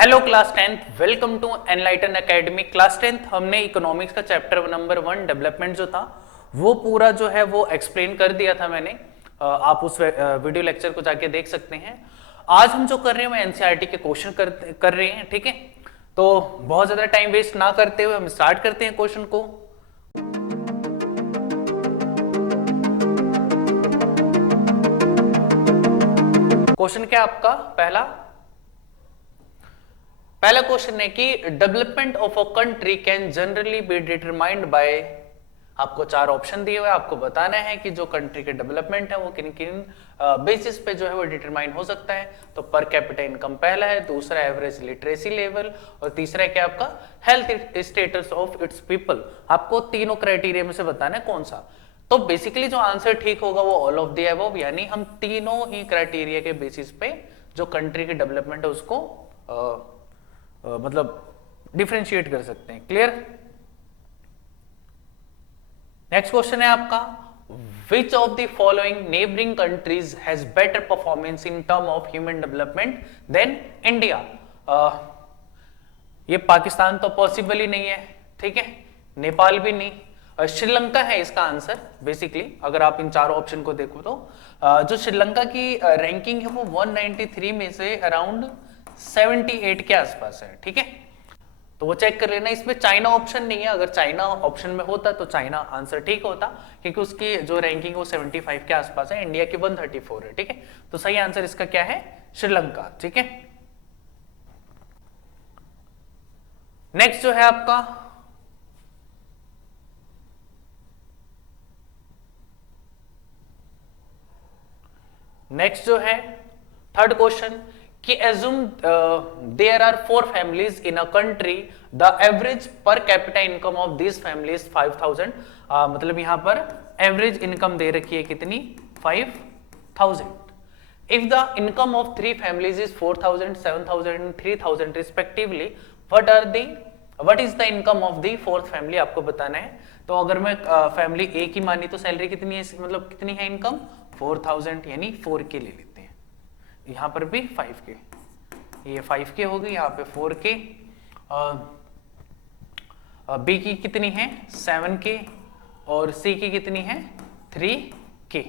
Hello class 10th, welcome to Enlighten academy. Class 10th हमने economics का chapter number 1 development जो था वो पूरा जो है वो एक्सप्लेन कर दिया था मैंने। आप उस वीडियो लेक्चर को जाके देख सकते हैं। आज हम जो कर रहे हैं वो एनसीईआरटी के क्वेश्चन कर रहे हैं, ठीक है। तो बहुत ज्यादा टाइम वेस्ट ना करते हुए हम स्टार्ट करते हैं क्वेश्चन को। क्वेश्चन क्या आपका पहला क्वेश्चन है कि development of a country can generally be determined by, आपको 4 ऑप्शन दिए हुए, आपको बताना है कि जो कंट्री के डेवलपमेंट है वो किन किन बेसिस पे जो है वो डिटरमाइन हो सकता है। तो पर कैपिटा इनकम पहला है, दूसरा एवरेज लिटरेसी लेवल, और तीसरा क्या आपका health status of its people. आपको तीनों क्राइटेरिया में से बताना है कौन सा। तो बेसिकली जो आंसर ठीक होगा वो ऑल ऑफ द अबव, यानी हम तीनों ही क्राइटेरिया के बेसिस पे जो कंट्री की डेवलपमेंट है उसको मतलब डिफरेंशिएट कर सकते हैं। क्लियर। नेक्स्ट क्वेश्चन है आपका, which of the following neighbouring countries has better performance in term of human development than India. ये पाकिस्तान तो पॉसिबल ही नहीं है, ठीक है, नेपाल भी नहीं, श्रीलंका है इसका आंसर। बेसिकली अगर आप इन चारों ऑप्शन को देखो तो जो श्रीलंका की रैंकिंग है वो 193 में से अराउंड 78 के आसपास है, ठीक है। तो वो चेक कर लेना। इसमें चाइना ऑप्शन नहीं है, अगर चाइना ऑप्शन में होता तो चाइना आंसर ठीक होता, क्योंकि उसकी जो रैंकिंग वो 75 के आसपास है, इंडिया की 134 है, ठीक है। तो सही आंसर इसका क्या है, श्रीलंका, ठीक है। नेक्स्ट जो है आपका थर्ड क्वेश्चन कि assume there are 4 families in a country, the average per capita income of these families 5000। मतलब यहां पर एवरेज इनकम दे रखी है कितनी, 5000। if the income of 3 families is 4000, 7000 and 3000 respectively, what is the income of the fourth family, आपको बताना है। तो अगर मैं फैमिली ए की मानी तो सैलरी कितनी है, मतलब कितनी है इनकम, 4000, यानी 4K ले लेते हैं। यहां पर भी 5K, ये 5K हो गई, यहाँ पे 4K। बी की कितनी है 7K और सी की कितनी है 3K।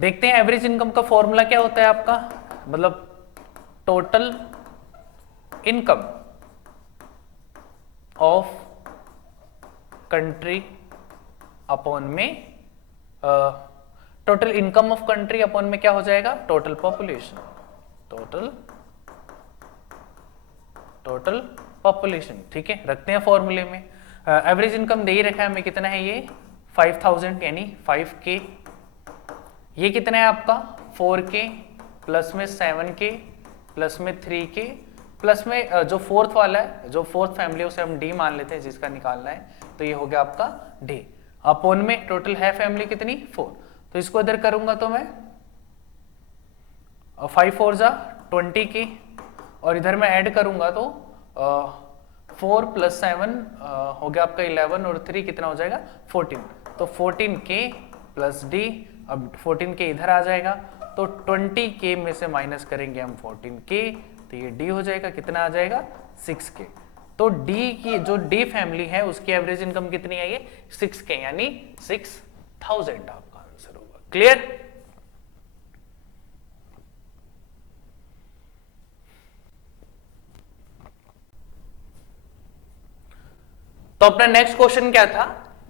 देखते हैं एवरेज इनकम का फॉर्मूला क्या होता है आपका, मतलब total income of country upon में total income of country upon में क्या हो जाएगा, टोटल पॉपुलेशन। टोटल पॉपुलेशन, ठीक है, रखते हैं फॉर्मूले में। एवरेज इनकम दे ही रखा है हमें, कितना है ये 5000 यानी 5K। ये कितना है आपका 4K प्लस में 7K प्लस में 3K प्लस में जो फोर्थ वाला है, जो फोर्थ फैमिली उसे हम डी मान लेते हैं जिसका निकालना है, तो ये हो गया आपका डी। अपॉन में टोटल है फैमिली कितनी 4, तो इसको इधर करूंगा तो मैं 5 4 जा 20K, और इधर मैं ऐड करूंगा तो 4 प्लस 7 हो गया आपका 11 और 3 कितना हो जाएगा 14, तो 14K प्लस डी। अब 14K इधर आ जाएगा तो 20K में से माइनस करेंगे हम 14K, तो ये डी हो जाएगा, कितना आ जाएगा 6K। तो डी की जो डी फैमिली है उसकी एवरेज इनकम कितनी है, ये 6K यानी 6000 आपका आंसर होगा। क्लियर। तो अपना नेक्स्ट क्वेश्चन क्या था,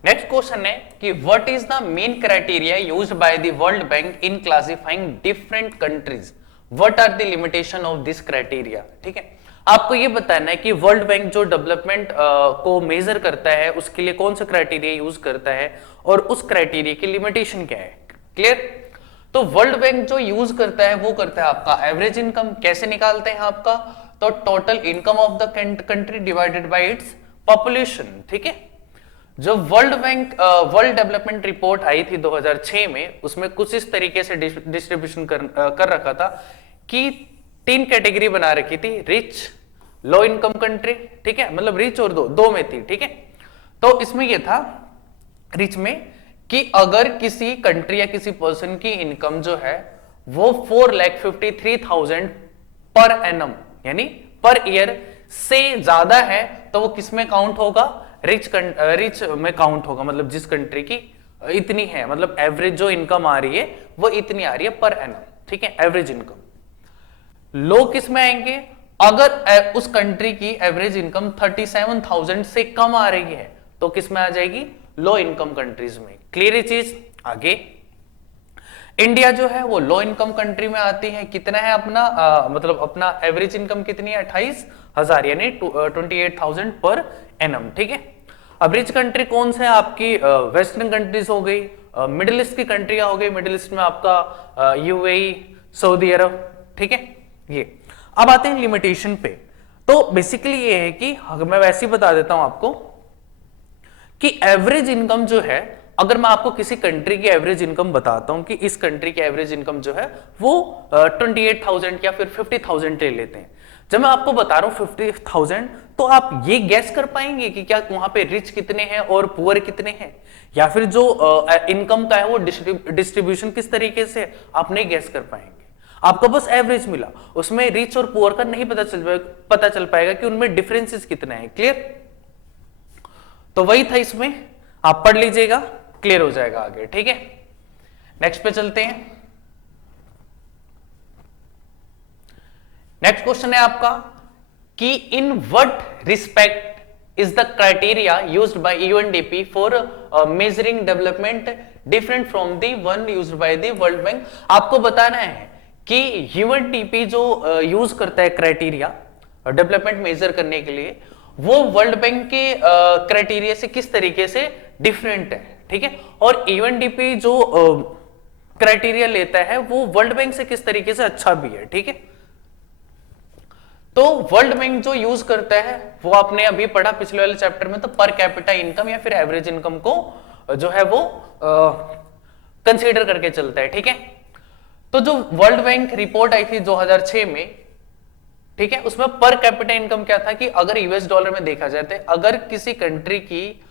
नेक्स्ट क्वेश्चन है कि what is the main criteria used by the world bank in classifying different countries, what are the limitation of this criteria. ठीक है, आपको ये बताना है कि वर्ल्ड बैंक जो डेवलपमेंट को मेजर करता है उसके लिए कौन सा क्राइटेरिया यूज करता है और उस क्राइटेरिया की लिमिटेशन क्या है। क्लियर। तो वर्ल्ड बैंक जो यूज करता है वो करता है आपका एवरेज इनकम। कैसे निकालते हैं आपका, तो total income of the country divided by its population. ठीक है, जो World Bank World Development Report आई थी 2006 में, उसमें कुछ इस तरीके से डिस्ट्रीब्यूशन कर रखा था कि 3 कैटेगरी बना रखी थी, रिच, लो इनकम कंट्री, ठीक है, मतलब रिच और दो में थी। ठीक है, तो इसमें यह था रिच में कि अगर किसी कंट्री या किसी पर्सन की इनकम जो है वो 4,53,000 पर एनम यानी पर ईयर से ज्यादा है तो वो किस में काउंट होगा, रिच में काउंट होगा। मतलब जिस कंट्री की इतनी है, मतलब एवरेज जो इनकम आ रही है वो इतनी आ रही है पर एनम, ठीक है, एवरेज इनकम। लो किस में आएंगे, अगर उस कंट्री की एवरेज इनकम 37,000 से कम आ रही है तो किस में आ जाएगी, लो इनकम कंट्रीज में। क्लियर है चीज। आगे इंडिया जो है वो लो इनकम कंट्री में आती है। कितना है अपना मतलब अपना एवरेज इनकम कितनी है, 28,000 यानी 28,000 पर एनम, ठीक है। अब रिच कंट्री कौन से है आपकी, वेस्टर्न कंट्रीज हो गई, मिडिल ईस्ट की कंट्रियां हो गई। मिडिल ईस्ट में आपका यूएई, सऊदी अरब, ठीक है। ये अब आते हैं लिमिटेशन पे। तो बेसिकली ये है कि मैं वैसे ही बता देता हूं आपको कि एवरेज इनकम जो है, अगर मैं आपको किसी कंट्री की एवरेज इनकम बताता हूं कि इस कंट्री की एवरेज इनकम जो है वो 28,000 या फिर 50,000 ले लेते हैं। जब मैं आपको बता रहा हूं 50,000 तो आप ये गैस कर पाएंगे कि क्या वहां पे रिच कितने हैं और पुअर कितने हैं, या फिर जो इनकम का है वो डिस्ट्रीब्यूशन किस तरीके से, आप नहीं गैस कर पाएंगे। आपको बस एवरेज मिला, उसमें रिच और पुअर का नहीं पता चल पाएगा कि उनमें डिफरेंसेस कितने हैं। क्लियर। तो वही था इसमें, आप पढ़ लीजिएगा, क्लियर हो जाएगा आगे, ठीक है। नेक्स्ट पे चलते हैं। नेक्स्ट क्वेश्चन है आपका कि in what respect is the criteria used by UNDP for measuring development different from the one used by the world bank. आपको बताना है कि यूएनडीपी जो यूज करता है क्राइटेरिया डेवलपमेंट मेजर करने के लिए, वो वर्ल्ड बैंक के क्राइटेरिया से किस तरीके से डिफरेंट है, ठीक है। और यूएनडीपी जो क्राइटेरिया लेता है वो वर्ल्ड बैंक से किस तरीके से अच्छा भी है, ठीक है। तो वर्ल्ड बैंक जो यूज करता है वो आपने अभी पढ़ा पिछले वाले चैप्टर में, तो पर कैपिटा इनकम या फिर एवरेज इनकम को जो है वो कंसीडर करके चलता है, ठीक है। तो जो वर्ल्ड बैंक रिपोर्ट आई थी 2006 में, ठीक है, उसमें पर कैपिटा इनकम क्या था कि अगर यूएस डॉलर में देखा जाए तो अगर किसी कंट्री की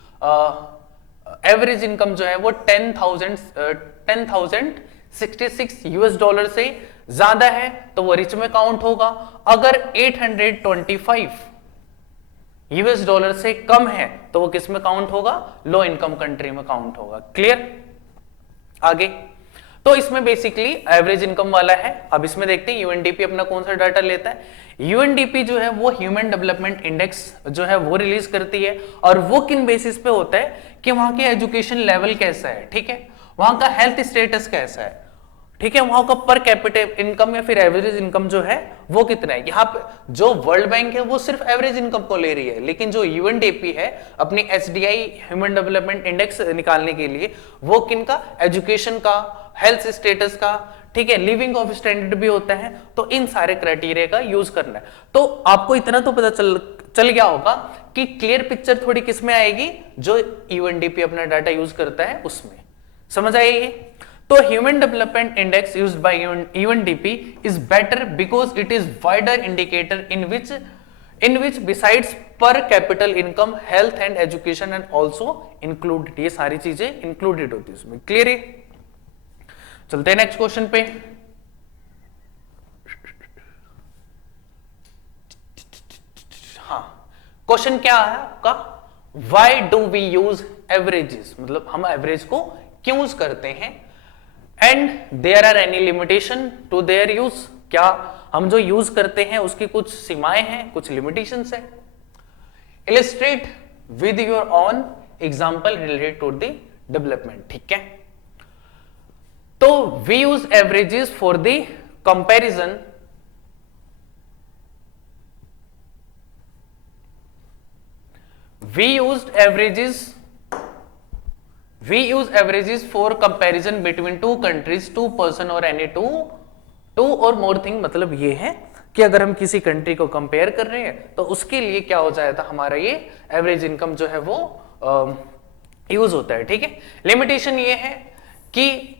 एवरेज इनकम जो है वो 10,066 यूएस डॉलर से ज्यादा है तो वो रिच में काउंट होगा। अगर 825 यूएस डॉलर से कम है तो वो किस में काउंट होगा, लो इनकम कंट्री में काउंट होगा। क्लियर। आगे तो इसमें बेसिकली एवरेज इनकम वाला है। अब इसमें देखते हैं यूएनडीपी अपना कौन सा डाटा लेता है। यूएनडीपी जो है वो ह्यूमन डेवलपमेंट इंडेक्स जो है वो रिलीज करती है, और वो किन बेसिस पे होता है कि वहां के एजुकेशन लेवल कैसा है, ठीक है, वहां का हेल्थ स्टेटस कैसा है, ठीक है, वहां का पर कैपिटल इनकम या फिर एवरेज इनकम जो है वो कितना है। यहाँ पे जो वर्ल्ड बैंक है वो सिर्फ एवरेज इनकम को ले रही है, लेकिन जो यूएनडीपी है अपनी एचडीआई ह्यूमन डेवलपमेंट इंडेक्स निकालने के लिए वो किनका, एजुकेशन का, हेल्थ स्टेटस का, ठीक है, लिविंग ऑफ स्टैंडर्ड भी होता है। तो इन सारे क्राइटेरिया का यूज करना है। तो आपको इतना तो पता चल गया होगा कि क्लियर पिक्चर थोड़ी किसमें आएगी, जो यूएनडीपी अपना डाटा यूज करता है उसमें। समझ आइए। तो human development index used by UNDP is better because it is wider indicator in which besides per capital income health and education and also included, ये सारी चीजें इंक्लूडेड होती है उसमें। क्लियर है। चलते हैं नेक्स्ट क्वेश्चन पे। हाँ, क्वेश्चन क्या है आपका, why do we use averages, मतलब हम एवरेज को क्यों यूज करते हैं, and there are any limitation to their use, क्या हम जो यूज करते हैं उसकी कुछ सीमाएं हैं, कुछ लिमिटेशंस है। Illustrate with your own example related to the development, ठीक है। तो we use averages for the comparison we use averages for comparison between two countries, two person or any two or more thing। मतलब ये है कि अगर हम किसी कंट्री को कंपेयर कर रहे हैं तो उसके लिए क्या हो जाता, हमारा ये एवरेज इनकम जो है वो यूज होता है, ठीक है। लिमिटेशन ये है कि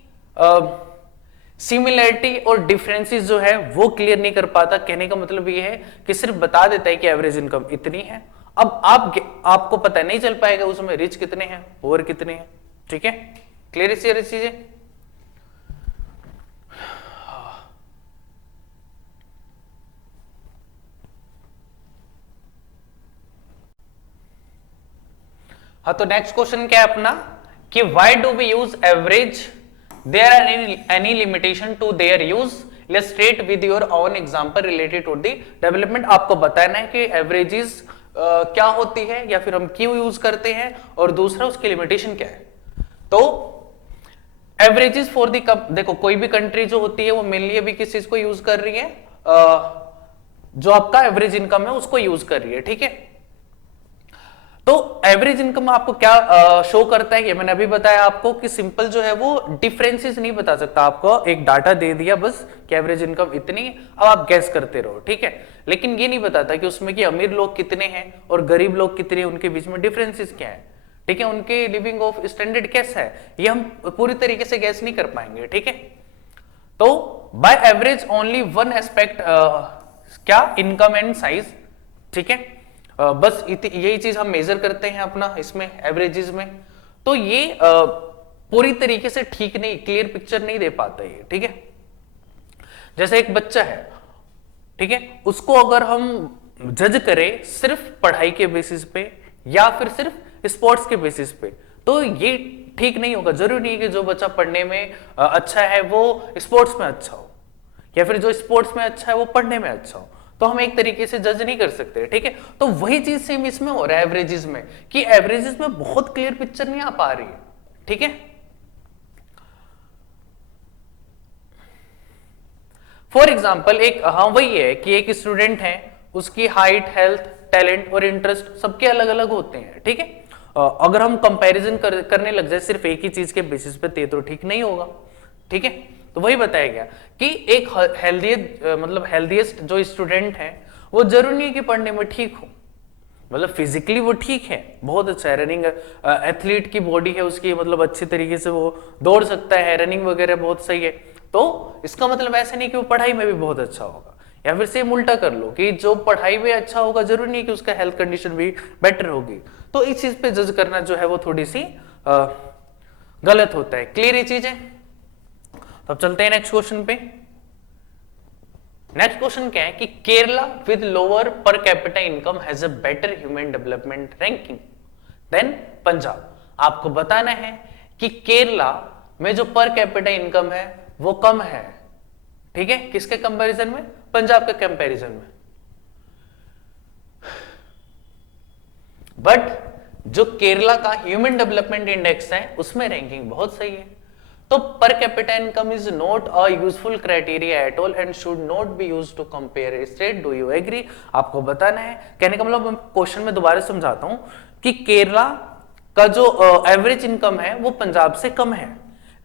सिमिलैरिटी और डिफरेंसेस जो है वो क्लियर नहीं कर पाता। कहने का मतलब ये है कि सिर्फ बता देता है कि एवरेज इनकम इतनी है। अब आपको पता नहीं चल पाएगा उसमें रिच कितने हैं, पुअर कितने हैं, ठीक है। क्लियर है सारी चीजें। हाँ, तो नेक्स्ट क्वेश्चन क्या है अपना कि why do we use average, there are any limitation to their use, illustrate with your own example related to the development. आपको बताना है कि एवरेजेस क्या होती है या फिर हम क्यों यूज करते हैं, और दूसरा उसकी लिमिटेशन क्या है। तो एवरेजेस फॉर दी देखो कोई भी कंट्री जो होती है वो मेनली अभी किस चीज को यूज कर रही है, जो आपका एवरेज इनकम है उसको यूज कर रही है, ठीक है। तो एवरेज इनकम आपको क्या शो करता है, ये मैंने अभी बताया आपको कि सिंपल जो है वो डिफरेंसेस नहीं बता सकता, आपको एक डाटा दे दिया बस कि एवरेज इनकम इतनी, अब आप गैस करते रहो, ठीक है। लेकिन ये नहीं बताता कि उसमें कि अमीर लोग कितने हैं और गरीब लोग कितने हैं, उनके बीच में डिफरेंसेस क्या है, ठीक है, उनके लिविंग ऑफ स्टैंडर्ड कैसा है, ये हम पूरी तरीके से गैस नहीं कर पाएंगे, ठीक है। तो by average only one aspect, क्या, इनकम एंड साइज, ठीक है। बस यही चीज हम मेजर करते हैं अपना इसमें एवरेजेस में। तो ये पूरी तरीके से ठीक नहीं, क्लियर पिक्चर नहीं दे पाता ये, ठीक है। जैसे एक बच्चा है, ठीक है, उसको अगर हम जज करें सिर्फ पढ़ाई के बेसिस पे या फिर सिर्फ स्पोर्ट्स के बेसिस पे, तो ये ठीक नहीं होगा। जरूरी नहीं है कि जो बच्चा पढ़ने में अच्छा है वो स्पोर्ट्स में अच्छा हो, या फिर जो स्पोर्ट्स में अच्छा है वो पढ़ने में अच्छा हो, तो हम एक तरीके से जज नहीं कर सकते, ठीक है। तो वही चीज सेम इसमें हो रहा है एवरेजेस में, कि एवरेजेस में बहुत क्लियर पिक्चर नहीं आ पा रही है, ठीक है। फॉर एग्जाम्पल एक, हाँ वही है कि एक स्टूडेंट है, उसकी हाइट, हेल्थ, टैलेंट और इंटरेस्ट सबके अलग अलग होते हैं, ठीक है। अगर हम कंपैरिजन करने लग जाए सिर्फ एक ही चीज के बेसिस पे तो ठीक नहीं होगा, ठीक है। तो वही बताया गया कि एक हेल्दीएस्ट जो स्टूडेंट है वो जरूरी नहीं है कि पढ़ने में ठीक हो, मतलब फिजिकली वो ठीक है, बहुत अच्छा है, रनिंग एथलीट की बॉडी है उसकी, मतलब अच्छे तरीके से वो दौड़ सकता है, रनिंग वगैरह बहुत सही है। तो इसका मतलब ऐसा नहीं कि वो पढ़ाई में भी बहुत अच्छा होगा, या फिर सेम उल्टा कर लो कि जो पढ़ाई में अच्छा होगा जरूरी नहीं कि उसका हेल्थ कंडीशन भी बेटर होगी। तो इस चीज पे जज करना जो है वो थोड़ी सी गलत होता है। क्लियर ये चीज है। तो अब चलते हैं नेक्स्ट क्वेश्चन पे। नेक्स्ट क्वेश्चन क्या है कि Kerala with lower per capita income has a better human development ranking than Punjab. आपको बताना है कि केरला में जो पर कैपिटा इनकम है वो कम है, ठीक है, किसके कंपैरिजन में, पंजाब के कंपैरिजन में। बट जो केरला का ह्यूमन डेवलपमेंट इंडेक्स है उसमें रैंकिंग बहुत सही है। तो per capita income is not a useful criteria at all and should not be used to compare state. Do you agree? आपको बताना है, कहने का मतलब क्वेश्चन में दोबारा समझाता हूं कि केरला का जो एवरेज इनकम है वो पंजाब से कम है,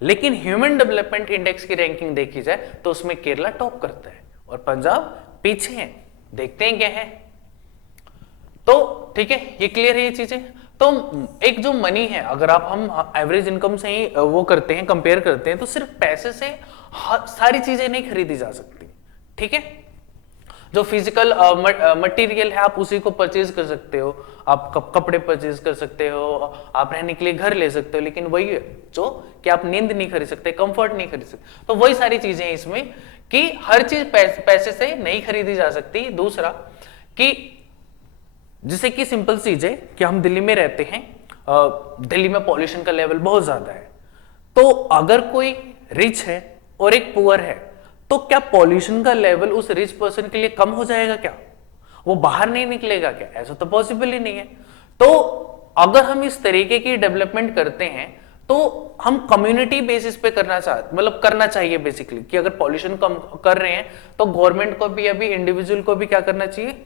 लेकिन ह्यूमन डेवलपमेंट इंडेक्स की रैंकिंग देखी जाए तो उसमें केरला टॉप करता है और पंजाब पीछे है। देखते हैं क्या है। तो ठीक है, ये क्लियर है ये चीजें। तो एक जो मनी है, अगर आप हम एवरेज इनकम से ही वो करते हैं, कंपेयर करते हैं, तो सिर्फ पैसे से सारी चीजें नहीं खरीदी जा सकती, ठीक है। जो फिजिकल मटेरियल है आप उसी को परचेज कर सकते हो, आप कपड़े परचेज कर सकते हो, आप रहने के लिए घर ले सकते हो, लेकिन वही जो कि आप नींद नहीं खरीद सकते, कंफर्ट नहीं खरीद सकते। तो वही सारी चीजें हैं इसमें कि हर चीज पैसे से नहीं खरीदी जा सकती। दूसरा कि जैसे कि सिंपल चीज है कि हम दिल्ली में रहते हैं, दिल्ली में पॉल्यूशन का लेवल बहुत ज्यादा है, तो अगर कोई रिच है और एक पुअर है तो क्या पॉल्यूशन का लेवल उस रिच पर्सन के लिए कम हो जाएगा क्या? वो बाहर नहीं निकलेगा क्या? ऐसा तो पॉसिबल ही नहीं है। तो अगर हम इस तरीके की डेवलपमेंट करते हैं तो हम कम्युनिटी बेसिस पे करना चाहिए बेसिकली, कि अगर पॉल्यूशन कम कर रहे हैं तो गवर्नमेंट को भी, अभी इंडिविजुअल को भी क्या करना चाहिए,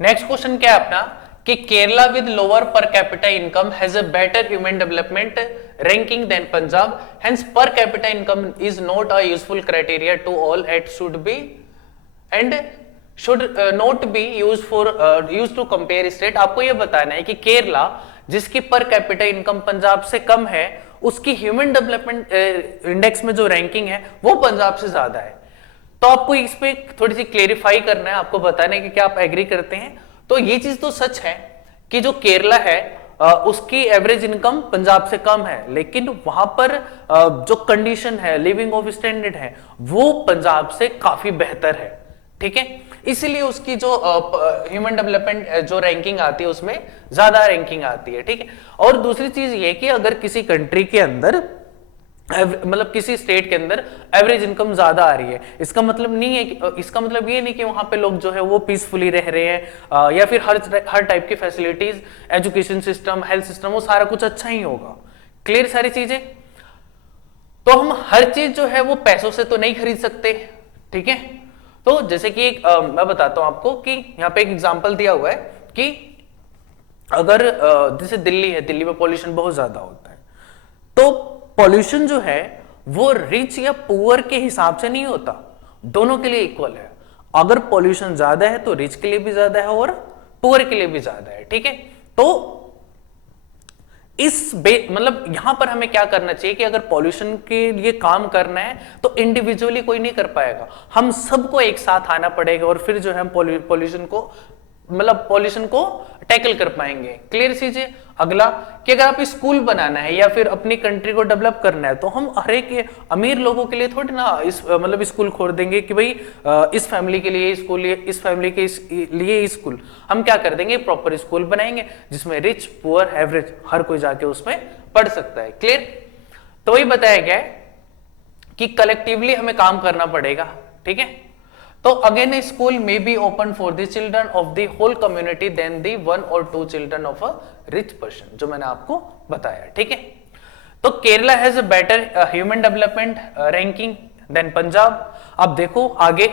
नेक्स्ट क्वेश्चन क्या है अपना कि Kerala with lower per capita income has a better human development ranking than Punjab, hence per capita income is not a useful criteria to all at should be and should not be use to compare state. आपको यह बताना है कि केरला जिसकी पर capita income Punjab से कम है, उसकी ह्यूमन डेवलपमेंट इंडेक्स में जो रैंकिंग है वो पंजाब से ज्यादा है। तो आपको इस पे थोड़ी सी क्लेरिफाई करना है, आपको बताना है कि क्या आप एग्री करते हैं। तो ये चीज तो सच है कि जो केरला है उसकी एवरेज इनकम पंजाब से कम है, लेकिन वहां पर जो कंडीशन है, लिविंग ऑफ स्टैंडर्ड है, वो पंजाब से काफी बेहतर है, ठीक है, इसीलिए उसकी जो ह्यूमन डेवलपमेंट जो रैंकिंग आती है उसमें ज्यादा रैंकिंग आती है। ठीक है, और दूसरी चीज ये कि अगर किसी कंट्री के अंदर मतलब किसी स्टेट के अंदर एवरेज इनकम ज्यादा आ रही है, इसका मतलब नहीं है कि इसका मतलब ये नहीं कि वहां पे लोग जो है वो पीसफुली रह रहे हैं या फिर हर टाइप की facilities, education system, health system, वो सारा कुछ अच्छा ही होगा। क्लियर सारी चीजें। तो हम हर चीज जो है वो पैसों से तो नहीं खरीद सकते। ठीक है, तो जैसे कि मैं बताता हूं आपको कि यहाँ पे एक एग्जांपल दिया हुआ है कि अगर जैसे दिल्ली है, दिल्ली में पॉल्यूशन बहुत ज्यादा होता है, तो पॉल्यूशन जो है वो रिच या पुअर के हिसाब से नहीं होता, दोनों के लिए इक्वल है। अगर पॉल्यूशन ज्यादा है तो रिच के लिए भी ज्यादा है और पुअर के लिए भी ज्यादा है। ठीक है, तो मतलब यहां पर हमें क्या करना चाहिए कि अगर पॉल्यूशन के लिए काम करना है तो इंडिविजुअली कोई नहीं कर पाएगा, हम सबको एक साथ आना पड़ेगा और फिर जो है हम पॉल्यूशन को टैकल कर पाएंगे। क्लियर चीजें। अगला कि अगर आप स्कूल बनाना है या फिर अपनी कंट्री को डेवलप करना है तो हम हर एक अमीर लोगों के लिए थोड़ी ना स्कूल खोल देंगे कि भाई इस फैमिली के लिए स्कूल, इस फैमिली के लिए स्कूल। हम क्या कर देंगे, प्रॉपर स्कूल बनाएंगे जिसमें रिच, पुअर, एवरेज हर कोई जाके उसमें पढ़ सकता है। क्लियर। तो वही बताया गया है कि कलेक्टिवली हमें काम करना पड़ेगा। ठीक है, तो again school may be open for the children of the whole community than the 1 or 2 children of a rich person, जो मैंने आपको बताया। ठीक है, तो Kerala has a better human development ranking than Punjab. अब देखो आगे,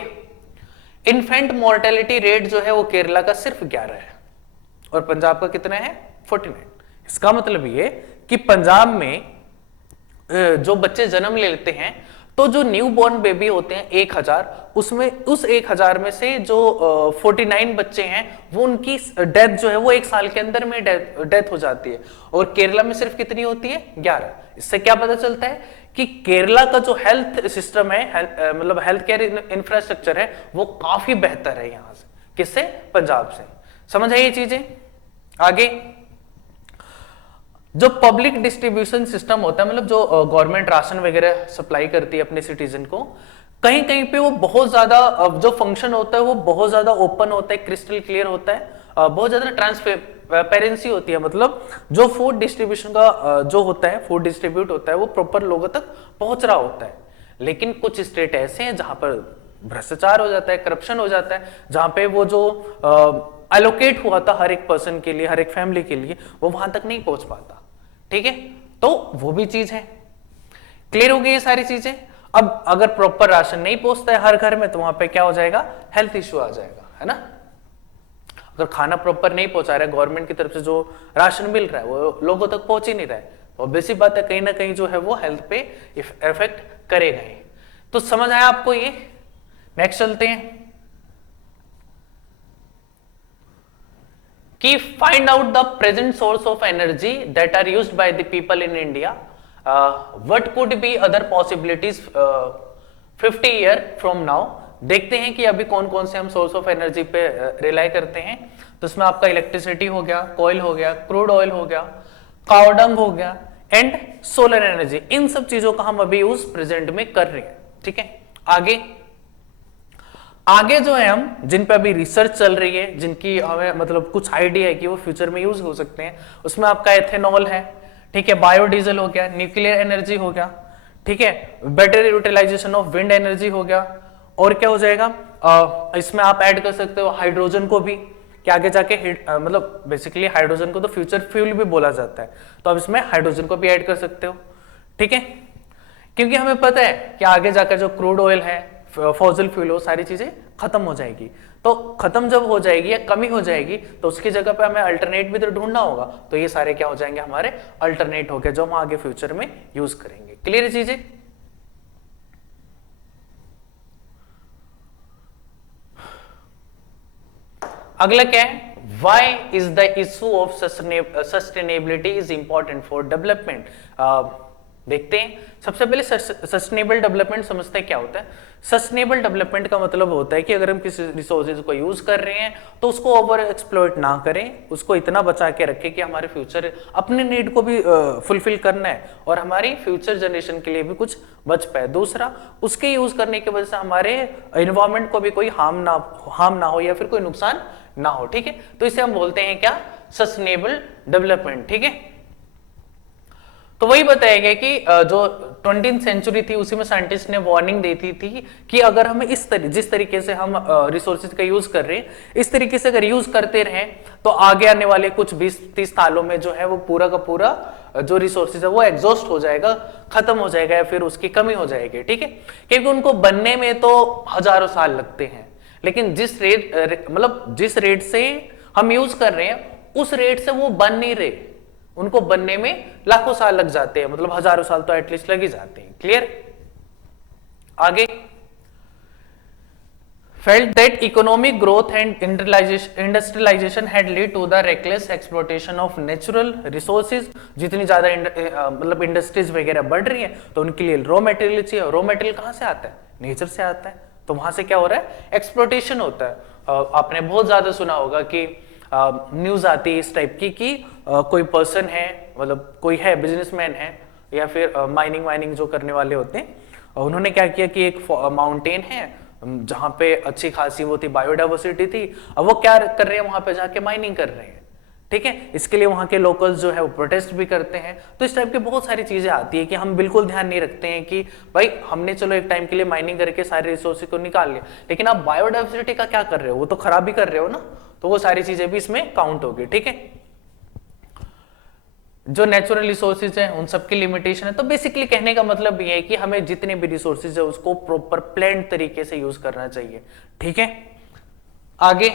इन्फेंट मोर्टेलिटी रेट जो है वो केरला का सिर्फ 11 है और पंजाब का कितना है, 49। इसका मतलब ये कि पंजाब में जो बच्चे जन्म लेते हैं तो जो न्यू बॉर्न बेबी होते हैं 1000, उसमें उस 1000 में से जो 49 बच्चे हैं वो उनकी डेथ जो है वो 1 साल के अंदर में डेथ हो जाती है, और केरला में सिर्फ कितनी होती है, 11। इससे क्या पता चलता है कि केरला का जो हेल्थ सिस्टम है, मतलब हेल्थ केयर इंफ्रास्ट्रक्चर है, वो काफी बेहतर है यहां से। किससे, पंजाब से। समझ आई ये चीजें। आगे जो पब्लिक डिस्ट्रीब्यूशन सिस्टम होता है, मतलब जो गवर्नमेंट राशन वगैरह सप्लाई करती है अपने सिटीजन को, कहीं कहीं पे वो बहुत ज्यादा जो फंक्शन होता है वो बहुत ज्यादा ओपन होता है, क्रिस्टल क्लियर होता है, बहुत ज्यादा ट्रांसपेरेंसी होती है। मतलब जो फूड डिस्ट्रीब्यूशन का जो होता है, फूड डिस्ट्रीब्यूट होता है, वो प्रॉपर लोगों तक पहुंच रहा होता है। लेकिन कुछ स्टेट ऐसे हैं जहां पर भ्रष्टाचार हो जाता है, करप्शन हो जाता है, जहां पे वो जो एलोकेट हुआ था हर एक पर्सन के लिए, हर एक फैमिली के लिए, वो वहां तक नहीं पहुंच पाता। ठीक है, तो वो भी चीज है। क्लियर हो गई ये सारी चीजें। अब अगर प्रॉपर राशन नहीं पहुंचता है हर घर में तो वहां पे क्या हो जाएगा, हेल्थ इश्यू आ जाएगा, है ना। अगर खाना प्रॉपर नहीं पहुंचा रहा है, गवर्नमेंट की तरफ से जो राशन मिल रहा है वो लोगों तक पहुंच ही नहीं रहा है, तो बेसिक बात है कहीं ना कहीं जो है वो हेल्थ पे इफेक्ट करेगा ही। तो समझ आया आपको ये। नेक्स्ट चलते हैं कि find out the present source of energy that are used by the people in India, what could be other possibilities 50 year from now. देखते हैं कि अभी कौन कौन से हम सोर्स ऑफ एनर्जी पे रिलाई करते हैं। तो इसमें आपका इलेक्ट्रिसिटी हो गया, कोयल हो गया, क्रूड ऑयल हो गया, कावडंग हो गया एंड सोलर एनर्जी। इन सब चीजों का हम अभी यूज प्रेजेंट में कर रहे हैं। ठीक है, आगे जो है हम जिन पे अभी रिसर्च चल रही है, जिनकी हमें मतलब कुछ आइडिया है कि वो फ्यूचर में यूज हो सकते हैं, उसमें आपका एथेनॉल है, ठीक है, बायोडीजल हो गया, न्यूक्लियर एनर्जी हो गया, ठीक है, better utilization of wind energy हो गया, और क्या हो जाएगा, इसमें आप ऐड कर सकते हो हाइड्रोजन को भी, कि आगे जाके मतलब बेसिकली हाइड्रोजन को तो फ्यूचर फ्यूल भी बोला जाता है, तो आप इसमें हाइड्रोजन को भी ऐड कर सकते हो। ठीक है, क्योंकि हमें पता है कि आगे जाकर जो क्रूड ऑयल है, फॉसिल फ्यूल, वो सारी चीजें खत्म हो जाएगी। तो खत्म जब हो जाएगी या कमी हो जाएगी तो उसकी जगह पे हमें अल्टरनेट भी तो ढूंढना होगा, तो ये सारे क्या हो जाएंगे, हमारे अल्टरनेट हो गए जो हम आगे फ्यूचर में यूज करेंगे। क्लियर चीजें। अगला क्या है, Why is the issue of sustainability is important for development? देखते हैं। सबसे पहले सस्टेनेबल डेवलपमेंट समझते हैं क्या होता है। सस्टेनेबल डेवलपमेंट का मतलब होता है कि अगर हम किसी रिसोर्सेज को यूज कर रहे हैं तो उसको ओवर एक्सप्लॉइट ना करें, उसको इतना बचा के रखें कि हमारे फ्यूचर अपने नीड को भी फुलफिल करना है और हमारी फ्यूचर जनरेशन के लिए भी कुछ बच पाए। दूसरा, उसके यूज करने की वजह से हमारे एनवायरमेंट को भी कोई हार्म ना हो या फिर कोई नुकसान ना हो, ठीक है। तो इसे हम बोलते हैं क्या, सस्टेनेबल डेवलपमेंट, ठीक है। तो वही बताया गया कि जो 20th सेंचुरी थी उसी में साइंटिस्ट ने वार्निंग देती थी कि अगर हमें जिस तरीके से हम रिसोर्सेज का यूज कर रहे हैं, इस तरीके से अगर यूज करते रहें तो आगे आने वाले कुछ 20-30 सालों में जो है वो पूरा का पूरा जो रिसोर्सेज है वो एग्जॉस्ट हो जाएगा, खत्म हो जाएगा या फिर उसकी कमी हो जाएगी, ठीक है। क्योंकि उनको बनने में तो हजारों साल लगते हैं, लेकिन जिस रेट से हम यूज कर रहे हैं उस रेट से वो बन नहीं रहे, उनको बनने में लाखों साल लग जाते हैं, मतलब हजारों साल तो एटलीस्ट लग ही जाते हैं। क्लियर? आगे, felt that economic growth and industrialization had led to the reckless exploitation of natural resources। जितनी ज्यादा मतलब इंडस्ट्रीज वगैरह बढ़ रही है तो उनके लिए रॉ मटेरियल चाहिए। रॉ मटेरियल कहां से आता है? नेचर से आता है। तो वहां से क्या हो रहा है? एक्सप्लोटेशन होता है। आपने बहुत ज्यादा सुना होगा कि न्यूज आती है इस टाइप की कि कोई पर्सन है, मतलब कोई है, बिजनेसमैन है या फिर माइनिंग जो करने वाले होते हैं, उन्होंने क्या किया कि एक माउंटेन है जहां पे अच्छी खासी वो थी, बायोडाइवर्सिटी थी, अब वो क्या कर रहे हैं, वहां पे जाके माइनिंग कर रहे हैं, ठीक है। इसके लिए वहां के लोकल्स जो है वो प्रोटेस्ट भी करते हैं। तो इस टाइप की बहुत सारी चीजें आती है कि हम बिल्कुल ध्यान नहीं रखते हैं कि भाई हमने चलो एक टाइम के लिए माइनिंग करके सारे रिसोर्सेज को निकाल लिया, लेकिन आप बायोडाइवर्सिटी का क्या कर रहे हो, वो तो खराब ही कर रहे हो ना। तो वो सारी चीजें भी इसमें काउंट होगी, ठीक है। जो नेचुरल रिसोर्सेज हैं उन सबकी लिमिटेशन है। तो बेसिकली कहने का मतलब ये है कि हमें जितने भी रिसोर्सेज है उसको प्रॉपर प्लान्ड तरीके से यूज करना चाहिए, ठीक है। आगे,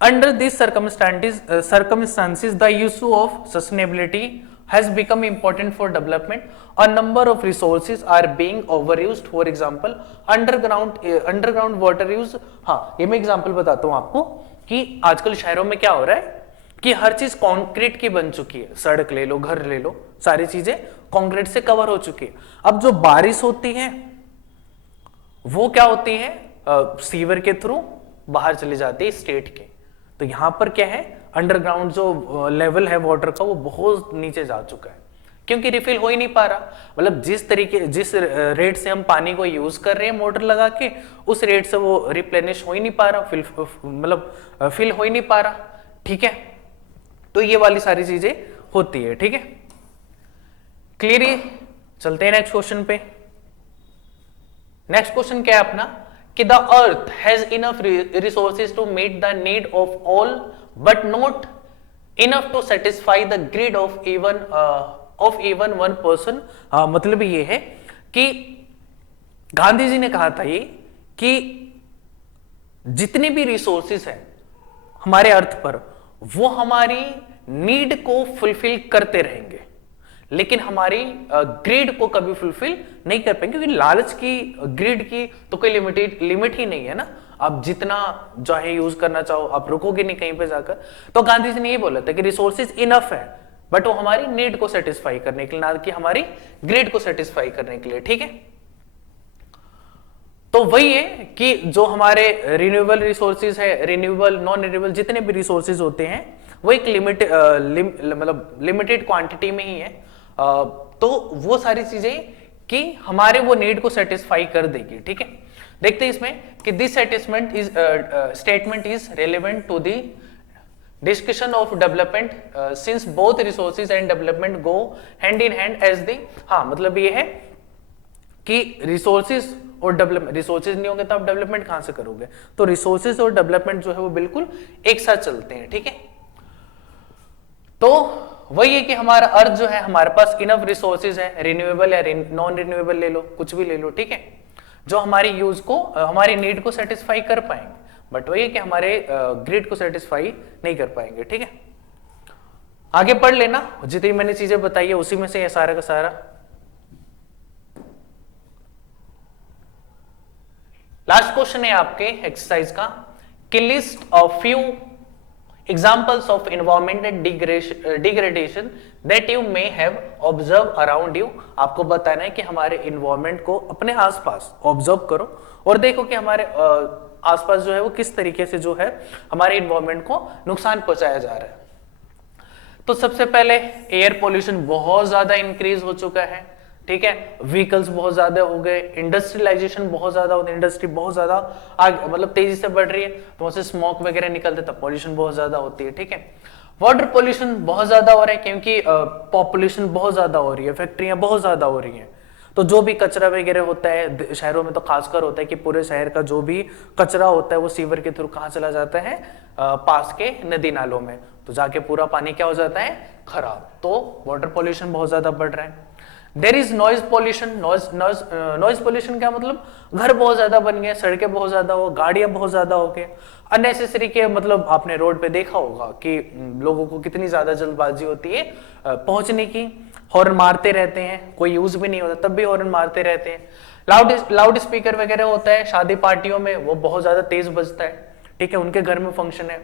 under this circumstances the issue of sustainability has become important for development. A number of resources are being overused. For example, underground water use। हाँ, ये मैं एग्जांपल बताता हूं आपको कि आजकल शहरों में क्या हो रहा है कि हर चीज कंक्रीट की बन चुकी है। सड़क ले लो, घर ले लो, सारी चीजें कंक्रीट से कवर हो चुकी है। अब जो बारिश होती है वो क्या होती है, सीवर के थ्रू बाहर चली जाती है स्टेट के। तो यहां पर क्या है, अंडरग्राउंड जो लेवल है वाटर का वो बहुत नीचे जा चुका है, क्योंकि रिफिल हो ही नहीं पा रहा। मतलब जिस रेट से हम पानी को यूज कर रहे हैं मोटर लगा के, उस रेट से वो रिप्लेनिश हो ही नहीं पा रहा, फिल हो ही नहीं पा रहा, ठीक है। तो ये वाली सारी चीजें होती है, ठीक है। क्लियर? चलते हैं नेक्स्ट क्वेश्चन पे। नेक्स्ट क्वेश्चन क्या है अपना कि the earth has enough resources to meet the need of all but not enough to satisfy the greed of even one person. मतलब ये है कि गांधी जी ने कहा था ये कि जितने भी रिसोर्सेज हैं हमारे अर्थ पर वो हमारी नीड को फुलफिल करते रहेंगे, लेकिन हमारी ग्रिड को कभी फुलफिल नहीं कर पाएंगे, क्योंकि लालच की, ग्रिड की तो कोई लिमिट ही नहीं है ना। आप जितना जो है यूज करना चाहो आप रुकोगे नहीं कहीं पे जाकर। तो गांधी जी ने ये बोला था कि रिसोर्सेज इनफ है बट वो हमारी नीड को सेटिस्फाई करने के लिए, ना कि हमारी ग्रिड को सेटिस्फाई करने के लिए, ठीक है। तो वही है कि जो हमारे रिन्यूएबल रिसोर्सेज है, रिन्यूएबल, नॉन रिन्यूएबल जितने भी रिसोर्सेज होते हैं वो एक लिमिटेड क्वांटिटी में ही है। तो वो सारी चीजें कि हमारे वो नीड को सेटिस्फाई कर देगी, ठीक है। देखते हैं इसमें कि this statement is relevant to the discussion of development since both resources and development go hand in hand as the. हाँ, मतलब ये है कि रिसोर्सेज और डेवलपमेंट, रिसोर्सेज नहीं होंगे तो आप डेवलपमेंट कहां से करोगे। तो रिसोर्सेज और डेवलपमेंट जो है वो बिल्कुल एक साथ चलते हैं, ठीक है। तो वही है कि हमारा अर्थ जो है, हमारे पास इनफ रिसोर्सेज है, रिन्यूएबल या नॉन रिन्यूएबल ले लो, कुछ भी ले लो, ठीक है, जो हमारी यूज को, हमारी नीड को सेटिस्फाई कर पाएंगे, बट वही है कि हमारे ग्रिड को सेटिस्फाई नहीं कर पाएंगे, ठीक है। आगे पढ़ लेना, जितनी मैंने चीजें बताई है उसी में से ये सारा का सारा। लास्ट क्वेश्चन है आपके एक्सरसाइज का कि list of few Examples of environmental degradation that you may have observed around you। आपको बताना है कि हमारे environment को अपने आसपास observe करो और देखो कि हमारे आसपास जो है वो किस तरीके से जो है हमारे environment को नुकसान पहुंचाया जा रहा है। तो सबसे पहले एयर पोल्यूशन बहुत ज्यादा इंक्रीज हो चुका है, ठीक है, व्हीकल्स बहुत ज्यादा हो गए, इंडस्ट्रियलाइजेशन बहुत ज्यादा होती है, इंडस्ट्री बहुत ज्यादा आगे मतलब तेजी से बढ़ रही है, तो वहां से स्मोक वगैरह निकलते तब पॉल्यूशन बहुत ज्यादा होती है, ठीक है। वाटर पोल्यूशन बहुत ज्यादा हो रहा है क्योंकि पॉपुलेशन बहुत ज्यादा हो रही है, फैक्ट्रियां बहुत ज्यादा हो रही हैं, तो जो भी कचरा वगैरह होता है शहरों में तो खासकर होता है कि पूरे शहर का जो भी कचरा होता है वो सीवर के थ्रू कहाँ चला जाता है, पास के नदी नालों में, तो जाके पूरा पानी क्या हो जाता है, खराब। तो वाटर पोल्यूशन बहुत ज्यादा बढ़ रहा है। There is noise pollution. Noise pollution क्या मतलब, घर बहुत ज्यादा बन गए, सड़कें बहुत ज्यादा हो, गाड़ियां बहुत ज्यादा हो गए, अननेसेसरी के मतलब आपने रोड पे देखा होगा कि लोगों को कितनी ज्यादा जल्दबाजी होती है पहुंचने की, हॉर्न मारते रहते हैं, कोई यूज भी नहीं होता तब भी हॉर्न मारते रहते हैं। लाउड स्पीकर वगैरह होता है शादी पार्टियों में, वो बहुत ज्यादा तेज बजता है, ठीक है, उनके घर में फंक्शन है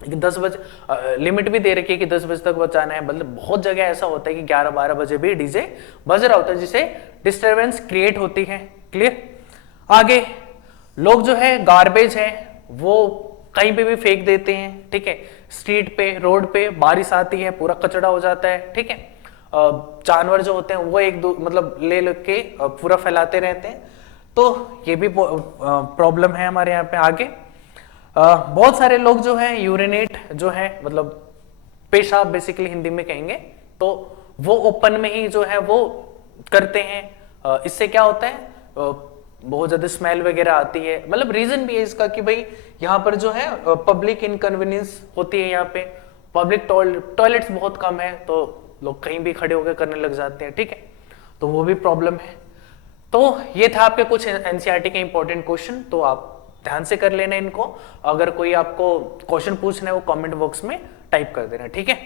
10 बजे, लिमिट भी दे रखी है कि 10 बजे तक बचाना है, मतलब बहुत जगह ऐसा होता है कि 11-12 बजे भी डीजे बज रहा होता है जिससे डिस्टरबेंस क्रिएट होती है। क्लियर। आगे लोग जो है गार्बेज है वो कहीं पे भी फेंक देते हैं, ठीक है, स्ट्रीट पे, रोड पे, बारिश आती है पूरा कचड़ा हो जाता है, ठीक है, जानवर जो होते हैं वो एक दो मतलब ले के पूरा फैलाते रहते हैं, तो ये भी प्रॉब्लम है हमारे यहाँ पे। आगे बहुत सारे लोग जो है यूरिनेट जो है मतलब पेशाब बेसिकली हिंदी में कहेंगे, तो वो ओपन में ही जो है वो करते हैं, इससे क्या होता है बहुत ज्यादा स्मेल वगैरह आती है, मतलब रीजन भी है इसका कि भाई यहाँ पर जो है पब्लिक इनकन्वीनियंस होती है, यहाँ पे पब्लिक टॉयलेट्स बहुत कम है तो लोग कहीं भी खड़े होकर करने लग जाते हैं, ठीक है, तो वो भी प्रॉब्लम है। तो ये था आपके कुछ एनसीईआरटी के इंपॉर्टेंट क्वेश्चन, तो आप ध्यान से कर लेना इनको, अगर कोई आपको क्वेश्चन पूछना है वो कमेंट बॉक्स में टाइप कर देना, ठीक है।